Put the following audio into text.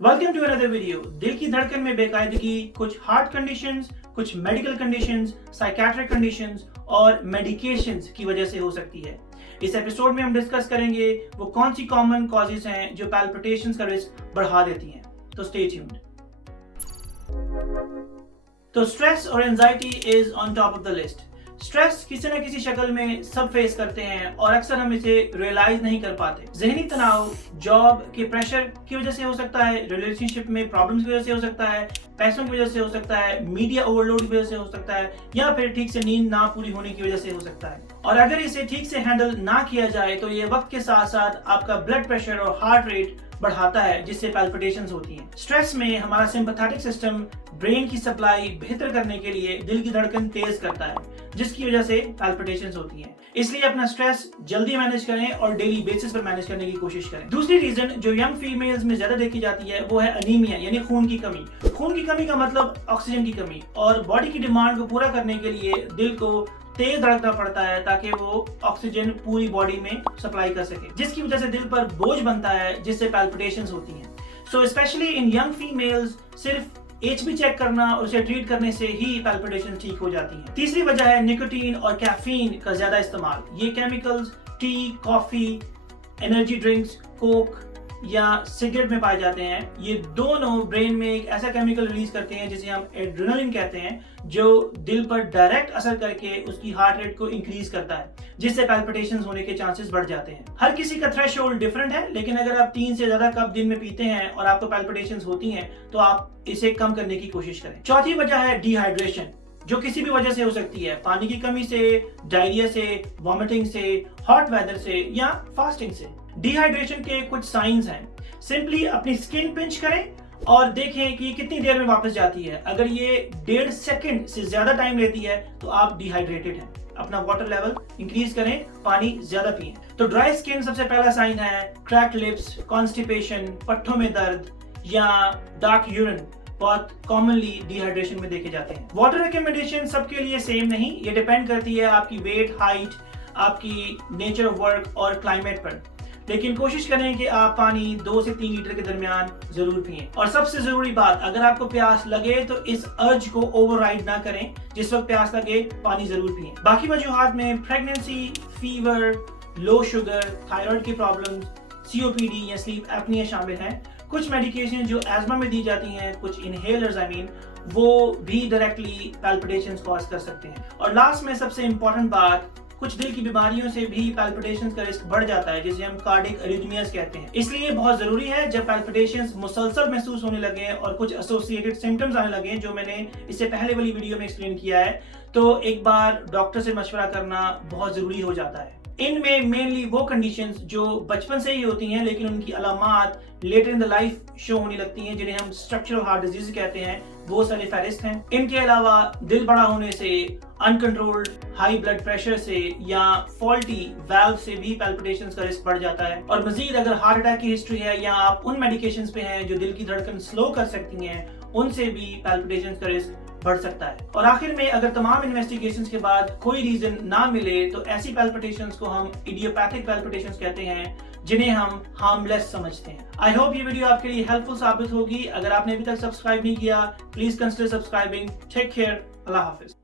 Welcome to another video. दिल की धड़कन में बेकायदगी कुछ हार्ट कंडीशंस, कुछ मेडिकल कंडीशंस, साइकेट्रिक कंडीशंस और मेडिकेशंस की वजह से हो सकती है। इस एपिसोड में हम डिस्कस करेंगे वो कौन सी कॉमन कॉजेज हैं जो पैल्पिटेशंस का रिस्क बढ़ा देती हैं। तो स्टे ट्यून्ड। तो स्ट्रेस और anxiety is on top of the list. Stress किसी न किसी शक्ल में सब फेस करते हैं और अक्सर हम इसे रियलाइज नहीं कर पाते। जहनी तनाव जॉब के प्रेशर की वजह से हो सकता है, रिलेशनशिप में प्रॉब्लम्स की वजह से हो सकता है, पैसों की वजह से हो सकता है, मीडिया ओवरलोड की वजह से हो सकता है, या फिर ठीक से नींद ना पूरी होने की वजह से हो सकता है। और अगर इसे ठीक से हैंडल ना किया जाए तो ये वक्त के साथ साथ आपका ब्लड प्रेशर और हार्ट रेट बढ़ाता है, जिससे पैल्पिटेशंस होती हैं। स्ट्रेस में हमारा सिंपैथेटिक सिस्टम ब्रेन की सप्लाई बेहतर करने के लिए दिल की धड़कन तेज करता है, जिसकी वजह से पैल्पिटेशंस होती हैं। इसलिए अपना स्ट्रेस जल्दी मैनेज करें और डेली बेसिस पर मैनेज करने की कोशिश करें। दूसरी रीजन जो यंग फीमेल्स में ज्यादा देखी जाती है वो है अनीमिया, यानी खून की कमी। खून की कमी का मतलब ऑक्सीजन की कमी, और बॉडी की डिमांड को पूरा करने के लिए दिल को तेज धड़कना पड़ता है ताकि वो ऑक्सीजन पूरी बॉडी में सप्लाई कर सके, जिसकी वजह से दिल पर बोझ बनता है, जिससे पैल्पिटेशंस होती हैं। So specially in young females सिर्फ HB चेक करना और उसे ट्रीट करने से ही पैल्पिटेशन ठीक हो जाती हैं। तीसरी वजह है निकोटीन और कैफीन का ज्यादा इस्तेमाल। ये chemicals T, coffee, energy drinks, Coke या सिगरेट में पाए जाते हैं। ये दोनों ब्रेन में एक ऐसा केमिकल रिलीज करते हैं जिसे हम एड्रेनलिन कहते हैं, जो दिल पर डायरेक्ट असर करके उसकी हार्ट रेट को इंक्रीज करता है, जिससे पैल्पिटेशंस होने के चांसेस बढ़ जाते हैं। हर किसी का थ्रेशोल्ड डिफरेंट है, लेकिन अगर आप 3 से ज्यादा कप दिन में पीते हैं और आपको पैल्पिटेशंस होती हैं तो आप इसे कम करने की कोशिश करें। चौथी वजह है डिहाइड्रेशन, जो किसी भी वजह से हो सकती है। पानी की कमी से, डायरिया से, वॉमिटिंग से, हॉट वेदर से या फास्टिंग से। डिहाइड्रेशन के कुछ साइंस हैं। सिंपली अपनी स्किन पिंच करें और देखें कि कितनी देर में वापस जाती है। अगर ये 1.5 सेकंड से ज्यादा टाइम लेती है तो आप डिहाइड्रेटेड हैं। अपना वाटर लेवल इंक्रीज करें, पानी ज्यादा पिएं। तो ड्राई स्किन सबसे पहला साइन है। क्रैक्ड लिप्स, कॉन्स्टिपेशन, पट्टों में दर्द या डार्क यूरिन बहुत कॉमनली डिहाइड्रेशन में देखे जाते हैं। वाटर रिकमेंडेशन सबके लिए सेम नहीं, ये डिपेंड करती है आपकी वेट, हाइट, आपकी नेचर ऑफ वर्क और क्लाइमेट पर। लेकिन कोशिश करें कि आप पानी 2 से 3 लीटर के दरमियान जरूर पिएं। और सबसे जरूरी बात, अगर आपको प्यास लगे तो इस अर्ज को ओवरराइड ना करें। जिस वक्त प्यास लगे पानी जरूर पिएं। बाकी वजूहात में pregnancy, fever, low sugar, thyroid की प्रॉब्लम, COPD या स्लीप एपनिया शामिल हैं। कुछ मेडिकेशन जो एस्मा में दी जाती हैं, कुछ इनहेलर्स वो भी डायरेक्टली पैल्पिटेशंस कॉज कर सकते हैं। और लास्ट में सबसे इंपॉर्टेंट बात, कुछ दिल की बीमारियों से भी पैल्पिटेशंस का रिस्क बढ़ जाता है, जिसे हम कार्डिक अरिथमियास कहते हैं। इसलिए बहुत जरूरी है जब पैल्पिटेशंस मुसलसल महसूस होने लगे और कुछ एसोसिएटेड सिम्टम्स आने लगे, जो मैंने इससे पहले वाली वीडियो में एक्सप्लेन किया है, तो एक बार डॉक्टर से मशवरा करना बहुत जरूरी हो जाता है। इनमें मेनली वो कंडीशंस जो बचपन से ही होती हैं, लेकिन उनकी अलामात later in the life show होने लगती हैं, जिन्हें हम स्ट्रक्चरल हार्ट डिजीज कहते हैं, वो सारे फहरिस्त हैं। इनके अलावा दिल बड़ा होने से, अनकंट्रोल्ड हाई ब्लड प्रेशर से या फॉल्टी वाल्व से भी पैल्पिटेशंस का रिस्क बढ़ जाता है। और मजीद अगर हार्ट अटैक की हिस्ट्री है या आप उन मेडिकेशंस पे हैं जो दिल की धड़कन स्लो कर सकती हैं, उनसे भी पैल्पिटेशंस का रिस्क बढ़ सकता है। और आखिर में अगर तमाम इन्वेस्टिगेशंस के बाद कोई रीजन ना मिले तो ऐसी पैल्पिटेशंस को हम इडियोपैथिक पैल्पिटेशंस कहते हैं, जिन्हें हम हार्मलेस समझते हैं। आई होप ये वीडियो आपके लिए हेल्पफुल साबित होगी। अगर आपने अभी तक सब्सक्राइब नहीं किया, please consider subscribing. Take care, अल्लाह हाफिज।